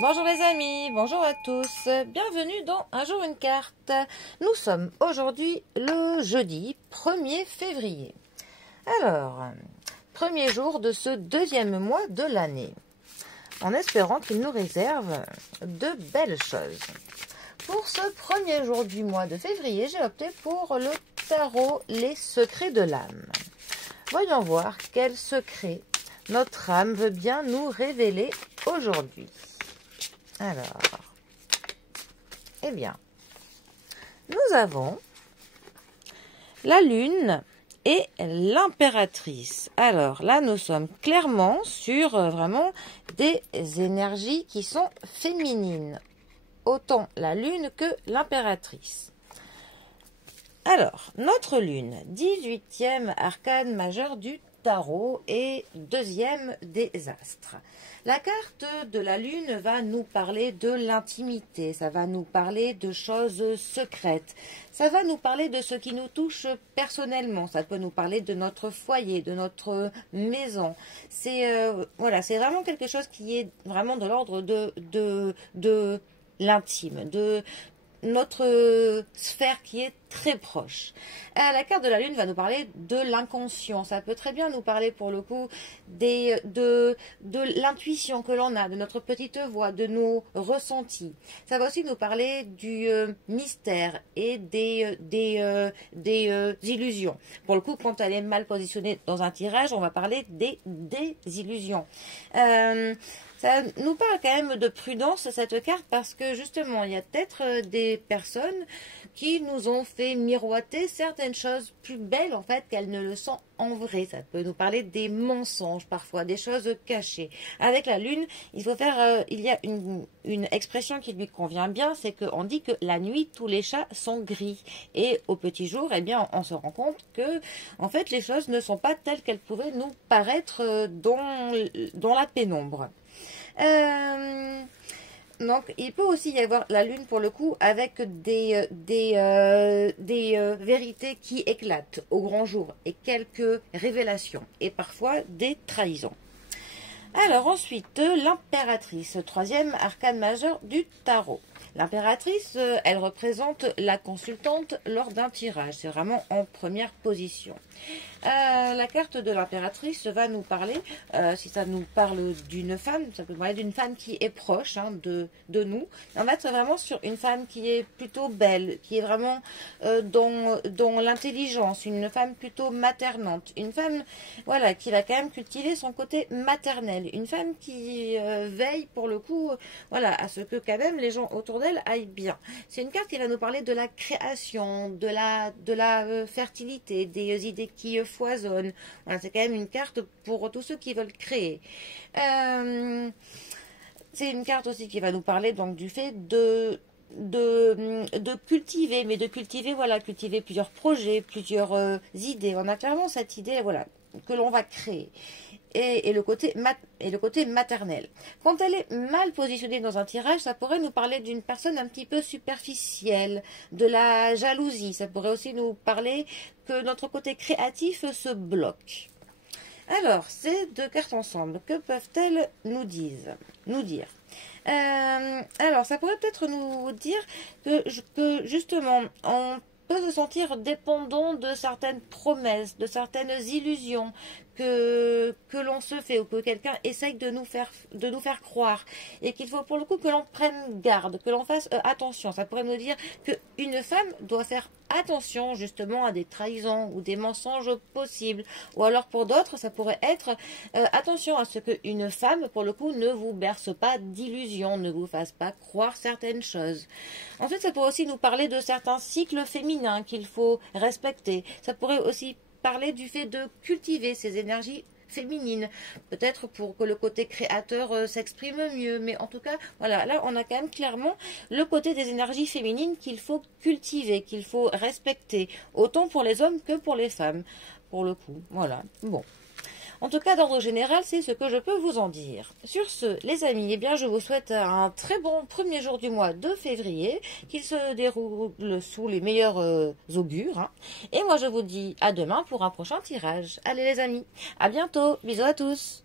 Bonjour les amis, bonjour à tous, bienvenue dans Un jour une carte. Nous sommes aujourd'hui le jeudi 1er février. Alors, premier jour de ce deuxième mois de l'année, en espérant qu'il nous réserve de belles choses. Pour ce premier jour du mois de février, j'ai opté pour le tarot Les secrets de l'âme. Voyons voir quels secrets notre âme veut bien nous révéler aujourd'hui. Alors, eh bien, nous avons la lune et l'impératrice. Alors là, nous sommes clairement sur vraiment des énergies qui sont féminines. Autant la lune que l'impératrice. Alors, notre lune, 18e arcane majeur du tarot et deuxième des astres. La carte de la lune va nous parler de l'intimité, ça va nous parler de choses secrètes, ça va nous parler de ce qui nous touche personnellement, ça peut nous parler de notre foyer, de notre maison. C'est voilà, c'est vraiment quelque chose qui est vraiment de l'ordre de l'intime, de notre sphère qui est très proche. La carte de la lune va nous parler de l'inconscient. Ça peut très bien nous parler pour le coup de l'intuition que l'on a, de notre petite voix, de nos ressentis. Ça va aussi nous parler du mystère et des illusions. Pour le coup, quand elle est mal positionnée dans un tirage, on va parler des illusions. Ça nous parle quand même de prudence, cette carte, parce que justement, il y a peut-être des personnes qui nous ont fait miroiter certaines choses plus belles, en fait, qu'elles ne le sont en vrai. Ça peut nous parler des mensonges, parfois, des choses cachées. Avec la lune, il faut faire, il y a une expression qui lui convient bien, c'est qu'on dit que la nuit, tous les chats sont gris. Et au petit jour, eh bien, on se rend compte que, en fait, les choses ne sont pas telles qu'elles pouvaient nous paraître dans la pénombre. Donc, il peut aussi y avoir la lune, pour le coup, avec des vérités qui éclatent au grand jour et quelques révélations et parfois des trahisons. Alors ensuite, l'impératrice, troisième arcane majeur du tarot. L'impératrice, elle représente la consultante lors d'un tirage. C'est vraiment en première position. La carte de l'impératrice va nous parler, si ça nous parle d'une femme, ça peut parler d'une femme qui est proche de nous. En fait, c'est vraiment sur une femme qui est plutôt belle, qui est vraiment dans l'intelligence, une femme plutôt maternante, une femme voilà, qui va quand même cultiver son côté maternel, une femme qui veille pour le coup voilà, à ce que quand même les gens autour d'elle aillent bien. C'est une carte qui va nous parler de la création, de la fertilité, des idées qui foisonnent. Voilà, c'est quand même une carte pour tous ceux qui veulent créer. C'est une carte aussi qui va nous parler donc du fait de cultiver, mais de cultiver, voilà, cultiver plusieurs projets, plusieurs idées. On a clairement cette idée, voilà, que l'on va créer. Et le côté maternel. Quand elle est mal positionnée dans un tirage, ça pourrait nous parler d'une personne un petit peu superficielle, de la jalousie. Ça pourrait aussi nous parler que notre côté créatif se bloque. Alors, ces deux cartes ensemble, que peuvent-elles nous dire? Alors, ça pourrait peut-être nous dire que justement, on peut se sentir dépendant de certaines promesses, de certaines illusions que l'on se fait ou que quelqu'un essaye de nous faire croire et qu'il faut pour le coup que l'on prenne garde, que l'on fasse attention. Ça pourrait nous dire qu'une femme doit faire attention justement à des trahisons ou des mensonges possibles. Ou alors pour d'autres, ça pourrait être attention à ce qu'une femme, pour le coup, ne vous berce pas d'illusions, ne vous fasse pas croire certaines choses. Ensuite, ça pourrait aussi nous parler de certains cycles féminins qu'il faut respecter. Ça pourrait aussi parler du fait de cultiver ces énergies féminines, peut-être pour que le côté créateur s'exprime mieux, mais en tout cas, voilà, là on a quand même clairement le côté des énergies féminines qu'il faut cultiver, qu'il faut respecter, autant pour les hommes que pour les femmes, pour le coup, voilà, bon. En tout cas, d'ordre général, c'est ce que je peux vous en dire. Sur ce, les amis, eh bien, je vous souhaite un très bon premier jour du mois de février, qu'il se déroule sous les meilleurs augures. Hein. Et moi, je vous dis à demain pour un prochain tirage. Allez les amis, à bientôt, bisous à tous.